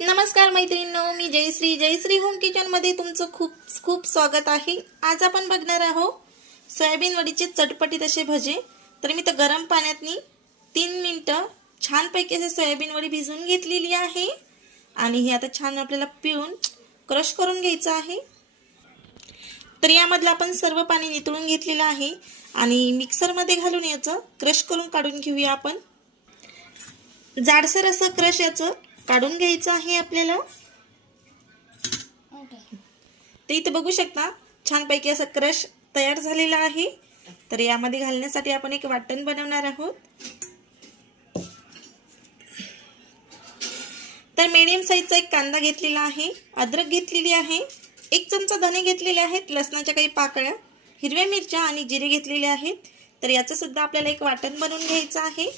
नमस्कार मैत्रिणींनो मी जयश्री. जयश्री होम किचनमध्ये तुमचं खूप खूप स्वागत आहे. आज आपण बघणार आहोत सोयाबीन वडीचे चटपटीत असे भजे. तर मी तर गरम पाण्यातनी तीन मिनटं छानपैकी असे सोयाबीन वडी भिजवून घेतलेली आहे. आणि हे आता छान आपल्याला पिळून क्रश करून घ्यायचं आहे. तर यामधलं आपण सर्व पाणी नितळून घेतलेलं आहे. आणि मिक्सरमध्ये घालून याचं क्रश करून काढून घेऊया आपण. जाडसर असं क्रश याचं काढून घ्यायचं आहे आपल्याला. ते इथं बघू शकता. छानपैकी असं क्रश तयार झालेला आहे. तर यामध्ये घालण्यासाठी आपण एक वाटण बनवणार आहोत. तर मीडियम साईजचा एक कांदा घेतलेला आहे. अद्रक घेतलेली आहे. एक चमचा धने घेतलेले आहेत. लसणाच्या काही पाकळ्या हिरव्या मिरच्या आणि जिरे घेतलेले आहेत. तर याचं सुद्धा आपल्याला एक वाटण बनवून घ्यायचं आहे.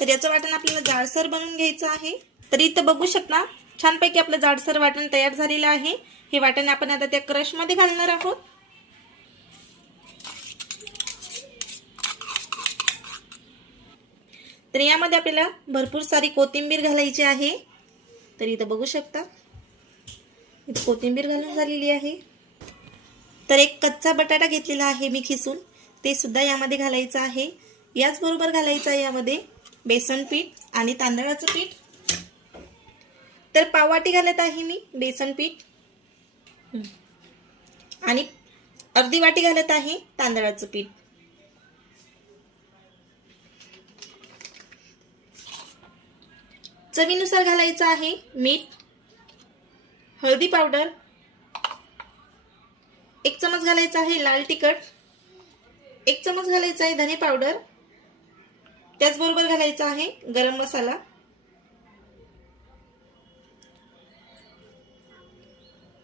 तर याचं वाटण आपल्याला जाडसर बनवून घ्यायचं आहे. तर इथं बघू शकता छानपैकी आपलं जाडसर वाटण तयार झालेलं आहे. हे वाटण आपण आता त्या क्रशमध्ये घालणार आहोत. तर यामध्ये आपल्याला भरपूर सारी कोथिंबीर घालायची आहे. तर इथं बघू शकता इथं कोथिंबीर घालून झालेली आहे. तर एक कच्चा बटाटा घेतलेला आहे मी खिसून. ते सुद्धा यामध्ये घालायचं आहे. याचबरोबर घालायचं आहे यामध्ये बेसन पीठ आणि तांदळाचं पीठ. तर पाववाटी घालत आहे मी बेसन पीठ. आणि अर्धी वाटी घालत आहे तांदळाचं पीठ. चवीनुसार घालायचं आहे मीठ हळदी पावडर एक चमच घालायचा आहे लाल तिखट एक चमच घालायचा आहे धने पावडर त्याचबरोबर घालायचा आहे गरम मसाला.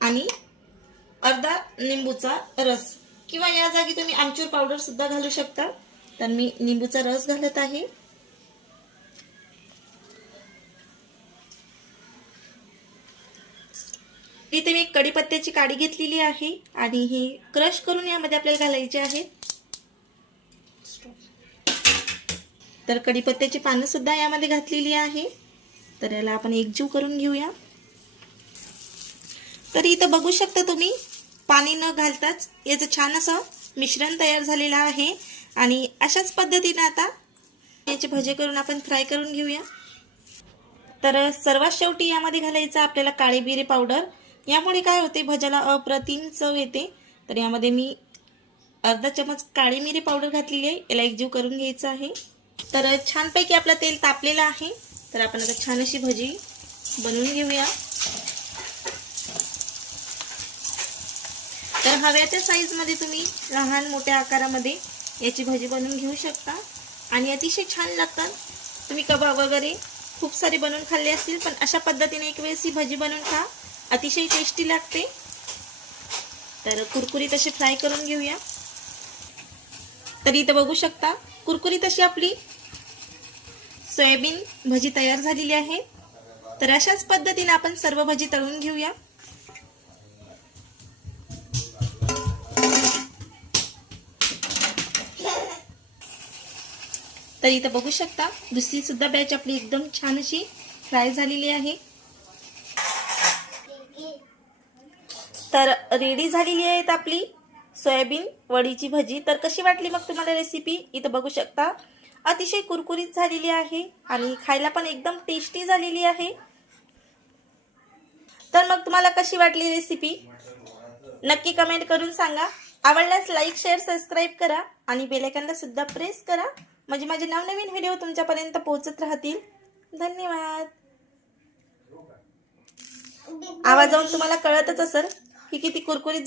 आणि अर्धा निंबूचा रस. किंवा या जागी तुम्ही आमचूर पावडर सुद्धा घालू शकता. तर मी निंबूचा रस घालत आहे. इथे मी कडीपत्त्याची कढीपत्त्याची काडी घेतलेली आहे. आणि ही क्रश करून यामध्ये आपल्याला घालायची आहे. तर कढीपत्त्याची पानंसुद्धा यामध्ये घातलेली आहे. तर याला आपण एकजीव करून घेऊया. तर इथं बघू शकता तुम्ही पाणी न घालताच याचं छान असं मिश्रण तयार झालेलं आहे. आणि अशाच पद्धतीनं आता याचे भजे करून आपण फ्राय करून घेऊया. तर सर्वात शेवटी यामध्ये घालायचं आपल्याला काळी बिरे पावडर. यामुळे काय होते भज्याला अप्रतिम चव येते. तर यामध्ये मी अर्धा चमच काळी मिरी पावडर घातलेली आहे. याला एकजीव करून घ्यायचं आहे. तर छानपैकी आपलं तेल तापलेलं आहे. तर आपण आता छान अशी भजी बनवून घेऊया. तर हव्या त्या साईजमध्ये तुम्ही लहान मोठ्या आकारामध्ये याची भजी बनवून घेऊ शकता. आणि अतिशय छान लागतात. तुम्ही कबाब वगैरे खूप सारे बनवून खाल्ले असतील पण अशा पद्धतीने एक वेळेस ही भजी बनवून खा. अतिशय टेस्टी लागते. तर कुरकुरीत तसे फ्राय करून घेऊया. तर इथं बघू शकता कुरकुरीत अशी आपली सोयाबीन भजी तयार झालेली आहे. तर अशाच पद्धतीने आपण सर्व भजी तळून घेऊया. तर इथं बघू शकता दुसरी सुद्धा बॅच आपली एकदम छान अशी फ्राय झालेली आहे. तर रेडी झालेली आहेत आपली. सोयाबीन वडीची भजी. तर कशी वाटली मग तुम्हाला रेसिपी इथं बघू शकता. अतिशय कुरकुरीत झालेली आहे आणि खायला पण एकदम टेस्टी झालेली आहे. तर मग तुम्हाला कशी वाटली रेसिपी नक्की कमेंट करून सांगा. आवडल्यास लाईक शेअर सबस्क्राईब करा आणि बेलायकनला सुद्धा प्रेस करा. म्हणजे माझे नवनवीन व्हिडिओ तुमच्यापर्यंत पोहोचत राहतील. धन्यवाद. आवाजावरून तुम्हाला कळतच असेल की किती कुरकुरीत